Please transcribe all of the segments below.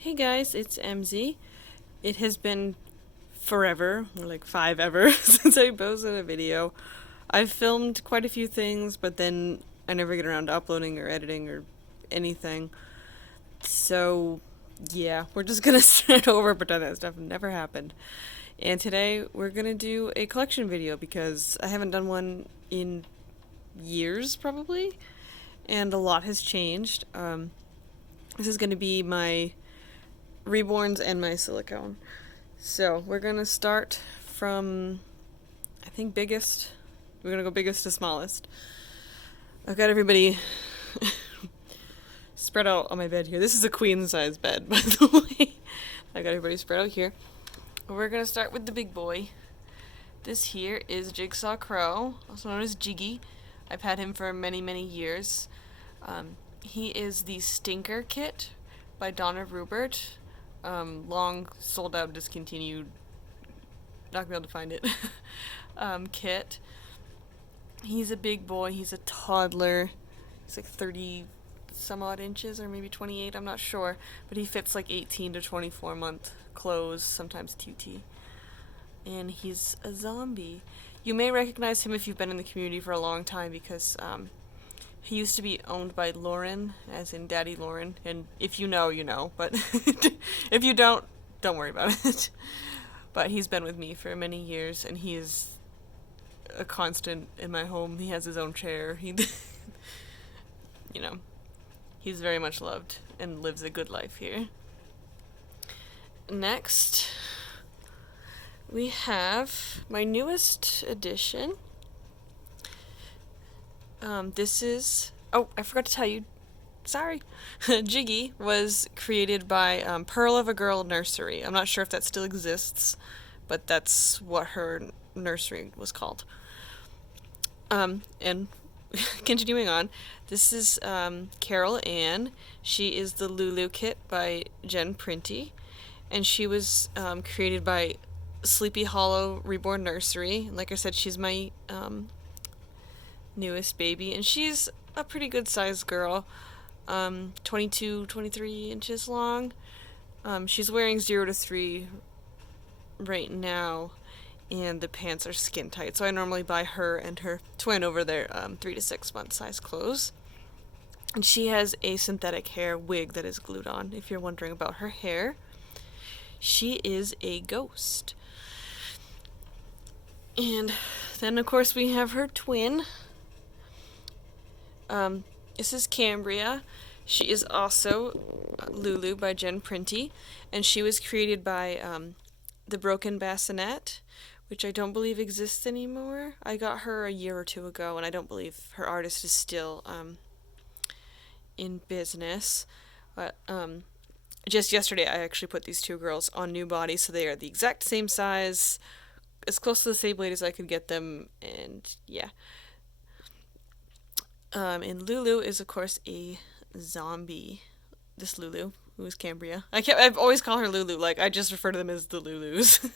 Hey guys, it's MZ. It has been forever, or like five ever, since I posted a video. I've filmed quite a few things, but then I never get around to uploading or editing or anything. So, yeah, we're just gonna start over, pretend that stuff never happened. And today we're gonna do a collection video because I haven't done one in years, probably, and a lot has changed. This is gonna be my Reborns and my silicone. So we're gonna start from, I think, biggest. We're gonna go biggest to smallest. I've got everybody spread out on my bed here. This is a queen size bed, by the way. I got everybody spread out here. We're gonna start with the big boy. This here is Jigsaw Crow, also known as Jiggy. I've had him for many, many years. He is the Stinker kit by Donna Rubert. Long sold out, discontinued, not gonna be able to find it. Kit. He's a big boy. He's a toddler. He's like 30 some odd inches, or maybe 28. I'm not sure, but he fits like 18 to 24 month clothes, sometimes TT. And he's a zombie. You may recognize him if you've been in the community for a long time because he used to be owned by Lauren, as in Daddy Lauren, and if you know, you know, but if you don't worry about it. But he's been with me for many years, and he is a constant in my home. He has his own chair. You know, he's very much loved and lives a good life here. Next, we have my newest addition. This is... Oh, I forgot to tell you. Sorry. Jiggy was created by Pearl of a Girl Nursery. I'm not sure if that still exists, but that's what her nursery was called. And continuing on, this is Carol Ann. She is the Lulu kit by Jen Printy, and she was created by Sleepy Hollow Reborn Nursery. Like I said, she's my newest baby, and she's a pretty good sized girl, 22, 23 inches long. She's wearing 0 to 3 right now, and the pants are skin tight, so I normally buy her and her twin over there 3 to 6 month size clothes. And she has a synthetic hair wig that is glued on, if you're wondering about her hair. She is a ghost. And then, of course, we have her twin. This is Cambria. She is also Lulu by Jen Printy, and she was created by the Broken Bassinet, which I don't believe exists anymore. I got her a year or two ago, and I don't believe her artist is still in business. But just yesterday, I actually put these two girls on new bodies, so they are the exact same size, as close to the same weight as I could get them, and yeah. And Lulu is, of course, a zombie. This Lulu, who is Cambria. I've always called her Lulu. Like, I just refer to them as the Lulus.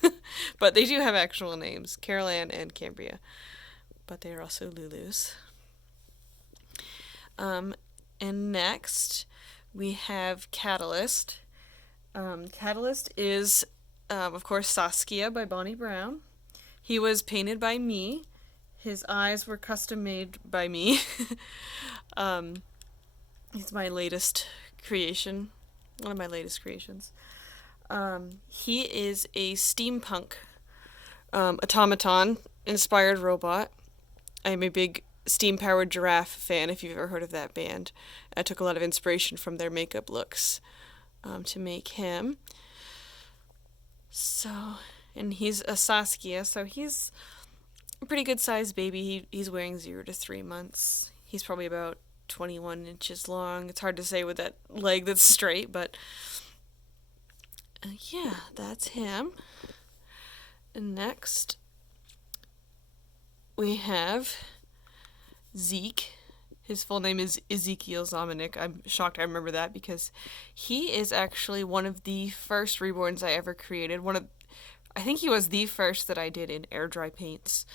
But they do have actual names, Carol Ann and Cambria. But they are also Lulus. And next, we have Catalyst. Catalyst is, of course, Saskia by Bonnie Brown. He was painted by me. His eyes were custom made by me. He's my latest creation. One of my latest creations. He is a steampunk automaton inspired robot. I'm a big steam-powered giraffe fan, if you've ever heard of that band. I took a lot of inspiration from their makeup looks to make him. So, and he's a Saskia, so he's a pretty good sized baby. He's wearing 0 to 3 months. He's probably about 21 inches long. It's hard to say with that leg that's straight, but yeah, that's him. And next, we have Zeke. His full name is Ezekiel Zamanik. I'm shocked I remember that because he is actually one of the first Reborns I ever created. I think he was the first that I did in air dry paints.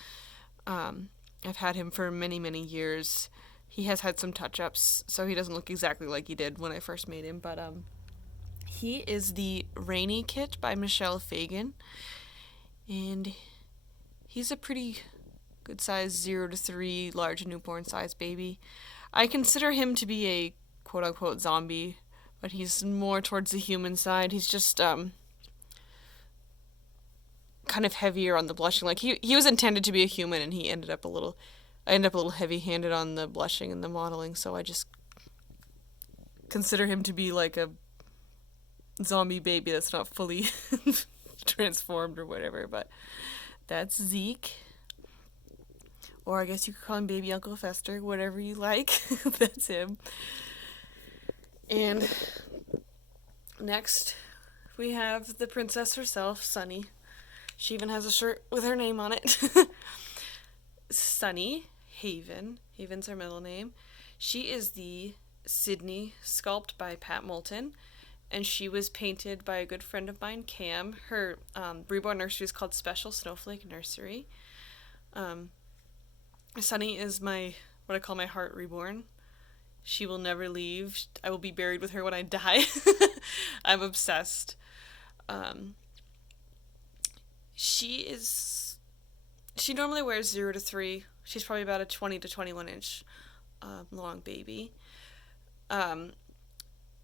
I've had him for many, many years. He has had some touch-ups, so he doesn't look exactly like he did when I first made him, but He is the Rainy Kit by Michelle Fagan, and he's a pretty good size 0 to 3 large newborn size baby. I consider him to be a quote unquote zombie, but he's more towards the human side. He's just kind of heavier on the blushing. Like he was intended to be a human, and I ended up a little heavy-handed on the blushing and the modeling, so I just consider him to be like a zombie baby that's not fully transformed or whatever. But that's Zeke, or I guess you could call him Baby Uncle Fester, whatever you like. That's him. And next we have the princess herself, Sunny. She even has a shirt with her name on it. Sunny Haven. Haven's her middle name. She is the Sydney sculpt by Pat Moulton, and she was painted by a good friend of mine, Cam. Her Reborn nursery is called Special Snowflake Nursery. Sunny is what I call my heart reborn. She will never leave. I will be buried with her when I die. I'm obsessed. She normally wears 0 to 3. She's probably about a 20 to 21 inch long baby.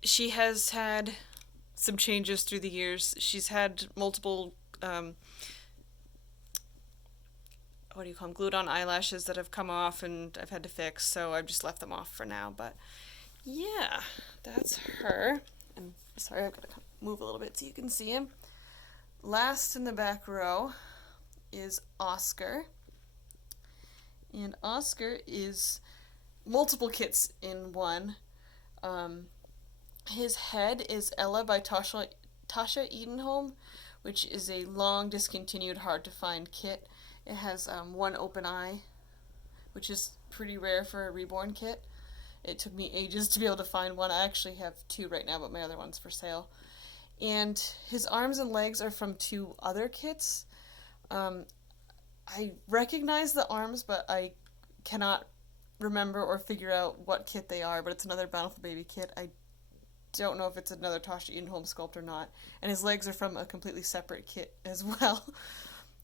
She has had some changes through the years. She's had multiple glued on eyelashes that have come off and I've had to fix, so I've just left them off for now. But yeah, that's her. I'm sorry, I've got to move a little bit so you can see him. Last in the back row is Oscar. And Oscar is multiple kits in one. His head is Ella by Tasha Edenholm, which is a long discontinued, hard to find kit. It has one open eye, which is pretty rare for a reborn kit. It took me ages to be able to find one. I actually have 2 right now, but my other one's for sale. And his arms and legs are from 2 other kits. I recognize the arms, but I cannot remember or figure out what kit they are, but it's another Bountiful Baby kit. I don't know if it's another Tasha Edenholm sculpt or not. And his legs are from a completely separate kit as well.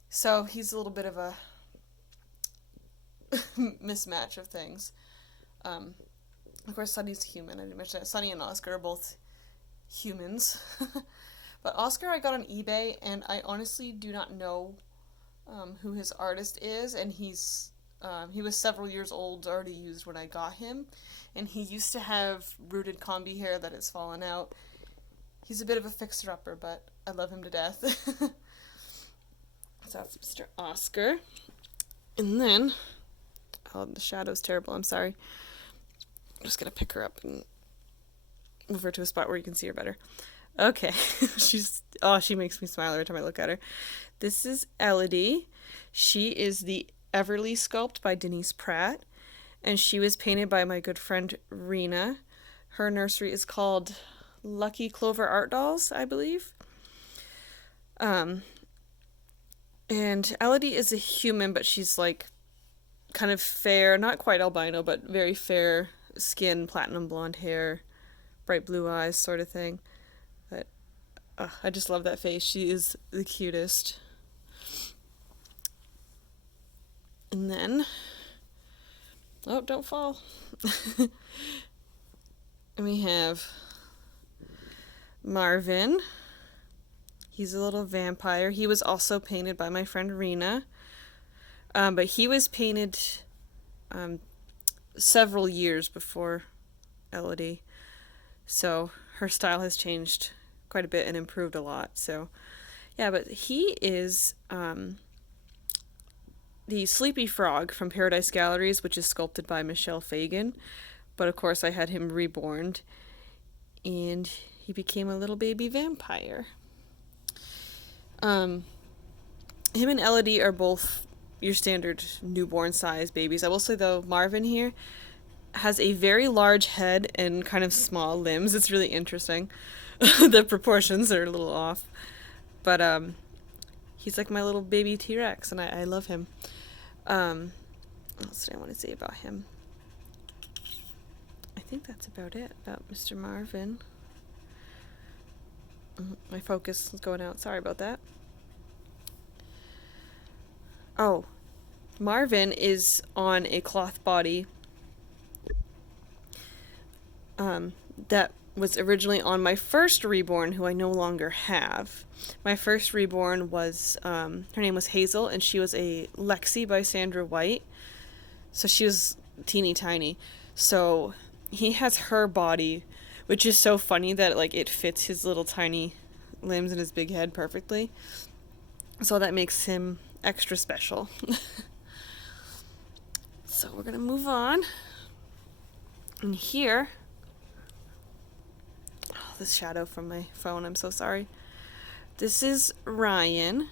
So he's a little bit of a mismatch of things. Of course, Sunny's human. I didn't mention that. Sunny and Oscar are both humans. But Oscar I got on eBay, and I honestly do not know who his artist is, and he was several years old, already used when I got him, and he used to have rooted combi hair that has fallen out. He's a bit of a fixer-upper, but I love him to death. So that's Mr. Oscar. And then, the shadow's terrible, I'm sorry. I'm just gonna pick her up and move her to a spot where you can see her better. Okay. She makes me smile every time I look at her. This is Ellie. She is the Everly sculpt by Denise Pratt, and she was painted by my good friend Rena. Her nursery is called Lucky Clover Art Dolls, I believe. And Elodie is a human, but she's like kind of fair, not quite albino, but very fair skin, platinum blonde hair, bright blue eyes sort of thing. But I just love that face. She is the cutest. And then, don't fall. And we have Marvin. He's a little vampire. He was also painted by my friend Rena. But he was painted several years before Elodie. So her style has changed quite a bit and improved a lot. So, yeah, but he is the Sleepy Frog from Paradise Galleries, which is sculpted by Michelle Fagan. But, of course, I had him reborn. And he became a little baby vampire. Him and Elodie are both your standard newborn size babies. I will say, though, Marvin here has a very large head and kind of small limbs. It's really interesting. The proportions are a little off. But he's like my little baby T-Rex, and I love him. What else do I want to say about him? I think that's about it about Mr. Marvin. My focus is going out. Sorry about that. Oh, Marvin is on a cloth body that was originally on my first Reborn, who I no longer have. My first Reborn was, her name was Hazel, and she was a Lexi by Sandra White. So she was teeny tiny. So he has her body, which is so funny that like it fits his little tiny limbs and his big head perfectly. So that makes him extra special. So we're gonna move on. And here, oh, this shadow from my phone, I'm so sorry. This is Ryan.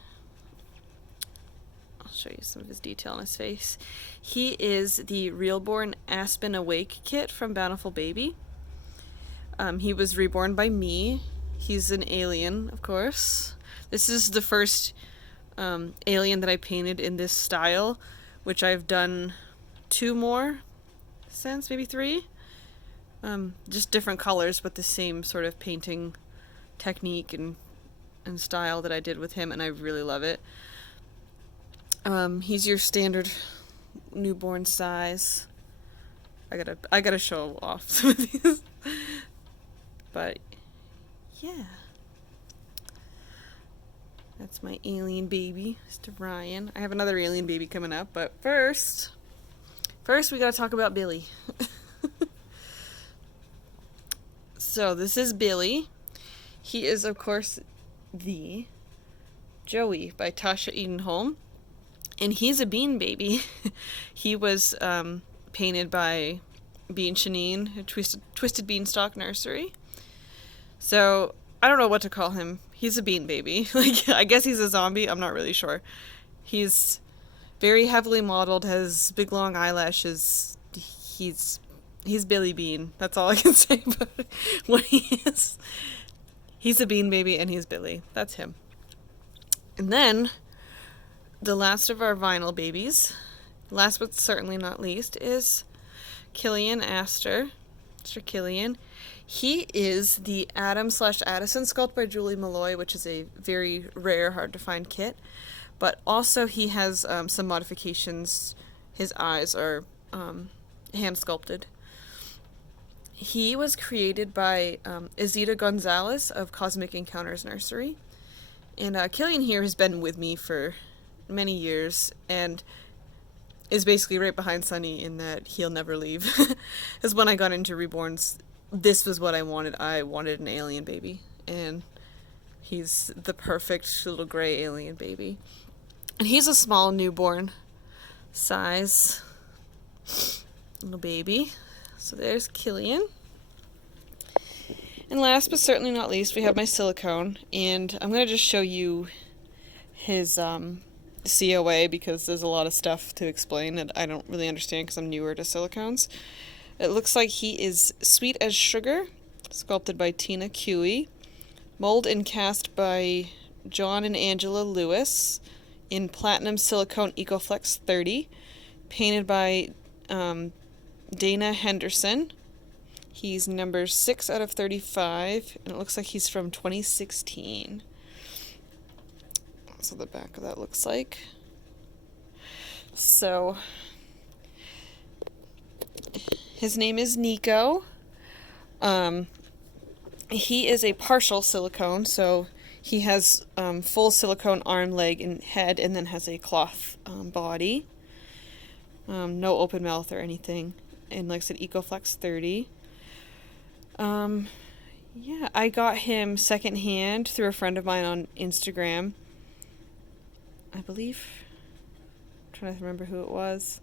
I'll show you some of his detail on his face. He is the Reborn Aspen Awake kit from Bountiful Baby. He was reborn by me. He's an alien, of course. This is the first alien that I painted in this style, which I've done 2 more since, maybe 3. Just different colors, but the same sort of painting technique and style that I did with him, and I really love it. He's your standard newborn size. I gotta show off some of these. But yeah, that's my alien baby, Mr. Ryan. I have another alien baby coming up, but first we gotta talk about Billy. So this is Billy. He is, of course, the Joey by Tasha Edenholm, and he's a bean baby. He was painted by Bean Shanine, a Twisted Beanstalk Nursery. So I don't know what to call him. He's a bean baby. Like, I guess he's a zombie. I'm not really sure. He's very heavily modeled, has big long eyelashes. He's Billy Bean. That's all I can say about what he is. He's a bean baby and he's Billy. That's him. And then the last of our vinyl babies, last but certainly not least, is Killian Astor. Mr. Killian. He is the Adam/Addison sculpt by Julie Malloy, which is a very rare, hard to find kit. But also he has some modifications. His eyes are hand sculpted. He was created by Izida Gonzalez of Cosmic Encounters Nursery. And Killian here has been with me for many years and is basically right behind Sunny in that he'll never leave. Because when I got into Reborns, this was what I wanted. I wanted an alien baby. And he's the perfect little gray alien baby. And he's a small newborn size little baby. So there's Killian. And last but certainly not least, we have my silicone. And I'm going to just show you his COA because there's a lot of stuff to explain that I don't really understand because I'm newer to silicones. It looks like he is Sweet as Sugar, sculpted by Tina Cui, mold and cast by John and Angela Lewis in Platinum Silicone Ecoflex 30, painted by Dana Henderson. He's number 6 out of 35, and it looks like he's from 2016. That's what the back of that looks like. So, his name is Nico. He is a partial silicone, so he has full silicone arm, leg, and head, and then has a cloth body. No open mouth or anything. And like I said, Ecoflex 30. Yeah, I got him secondhand through a friend of mine on Instagram. I believe. I'm trying to remember who it was.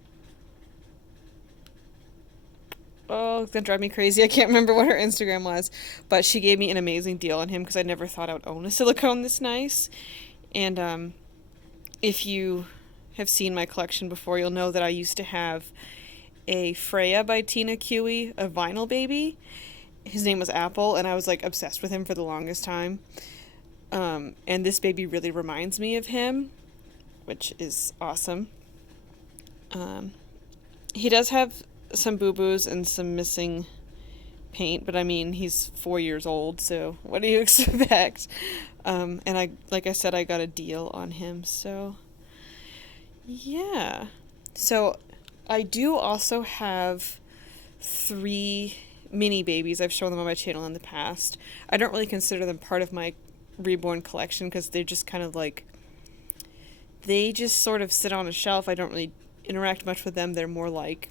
Oh, it's gonna drive me crazy. I can't remember what her Instagram was. But she gave me an amazing deal on him because I never thought I would own a silicone this nice. And if you have seen my collection before, you'll know that I used to have a Freya by Tina Cui, a vinyl baby. His name was Apple, and I was like obsessed with him for the longest time. And this baby really reminds me of him, which is awesome. He does have some boo-boos and some missing paint, but I mean, he's 4 years old, so what do you expect? And like I said, I got a deal on him, so yeah. So I do also have 3 mini babies. I've shown them on my channel in the past. I don't really consider them part of my Reborn collection because they're just kind of like, they just sort of sit on a shelf. I don't really interact much with them. They're more like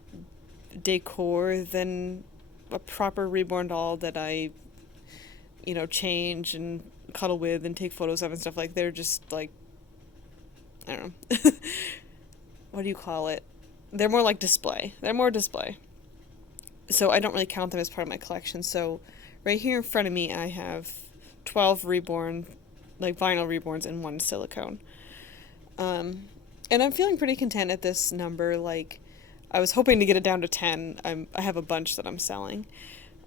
decor than a proper Reborn doll that I, change and cuddle with and take photos of and stuff. Like, they're just like, I don't know. What do you call it? They're more like display. They're more display. So I don't really count them as part of my collection. So right here in front of me, I have 12 Reborn, like vinyl Reborns and 1 silicone. And I'm feeling pretty content at this number. Like, I was hoping to get it down to 10. I have a bunch that I'm selling.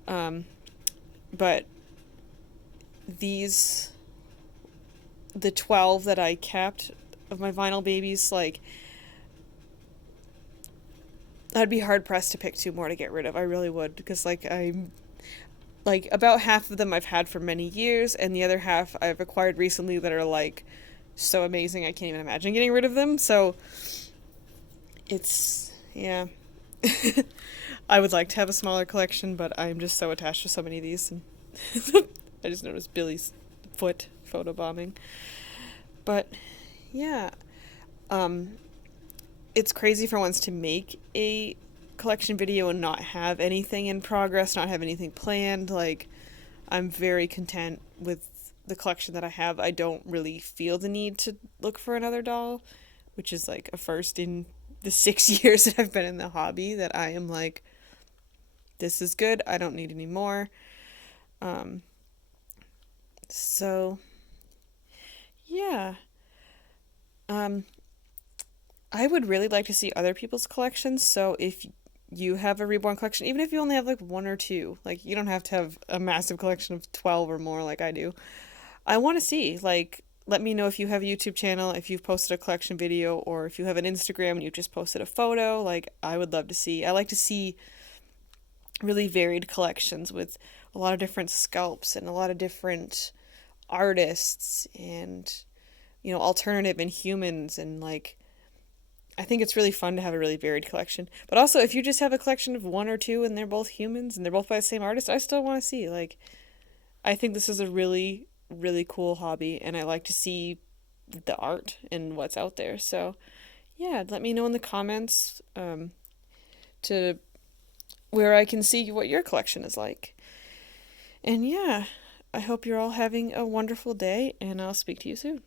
But the 12 that I kept of my vinyl babies, like, I'd be hard pressed to pick 2 more to get rid of. I really would, because about half of them I've had for many years, and the other half I've acquired recently that are like so amazing I can't even imagine getting rid of them. So it's, yeah. I would like to have a smaller collection, but I'm just so attached to so many of these. And I just noticed Billy's foot photobombing. But yeah, it's crazy for once to make a collection video and not have anything in progress, not have anything planned. Like, I'm very content with the collection that I have. I don't really feel the need to look for another doll, which is like a first in the 6 years that I've been in the hobby, that I am like, this is good, I don't need any more. So yeah. I would really like to see other people's collections, so if you have a Reborn collection, even if you only have like 1 or 2, like, you don't have to have a massive collection of 12 or more like I do. I want to see, like, let me know if you have a YouTube channel, if you've posted a collection video, or if you have an Instagram and you just posted a photo. Like, I would love to see. I like to see really varied collections with a lot of different sculpts and a lot of different artists and, alternative and humans, and like, I think it's really fun to have a really varied collection. But also, if you just have a collection of 1 or 2 and they're both humans and they're both by the same artist, I still want to see. Like, I think this is a really, really cool hobby, and I like to see the art and what's out there. So, yeah, let me know in the comments to where I can see what your collection is like. And yeah, I hope you're all having a wonderful day, and I'll speak to you soon.